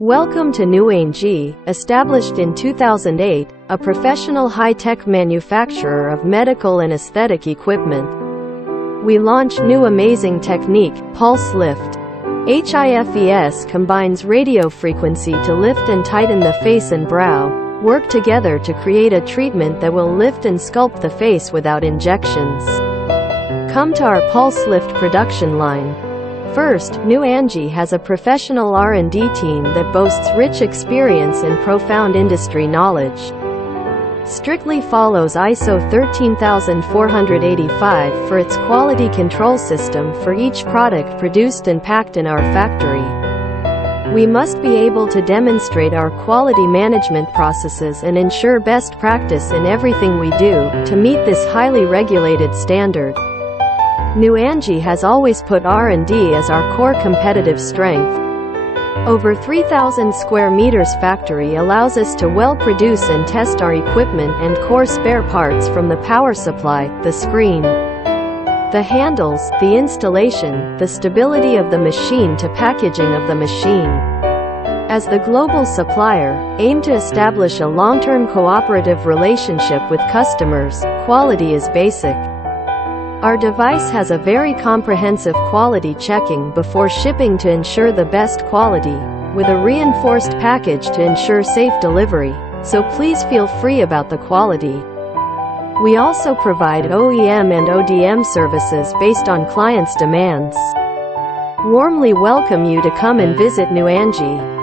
Welcome to Newangie, established in 2008, a professional high-tech manufacturer of medical and aesthetic equipment. We launched new amazing technique, Pulse Lift. HIFES combines radio frequency to lift and tighten the face and brow, work together to create a treatment that will lift and sculpt the face without injections. Come to our Pulse Lift production line. First, Newangie has a professional R&D team that boasts rich experience and profound industry knowledge. Strictly follows ISO 13485 for its quality control system for each product produced and packed in our factory. We must be able to demonstrate our quality management processes and ensure best practice in everything we do to meet this highly regulated standard. Newangie has always put R&D as our core competitive strength. Over 3,000 square meters factory allows us to well produce and test our equipment and core spare parts from the power supply, the screen, the handles, the installation, the stability of the machine to packaging of the machine. As the global supplier, aim to establish a long-term cooperative relationship with customers. Quality is basic. Our device has a very comprehensive quality checking before shipping to ensure the best quality, with a reinforced package to ensure safe delivery, so please feel free about the quality. We also provide OEM and ODM services based on clients' demands. Warmly welcome you to come and visit Newangie.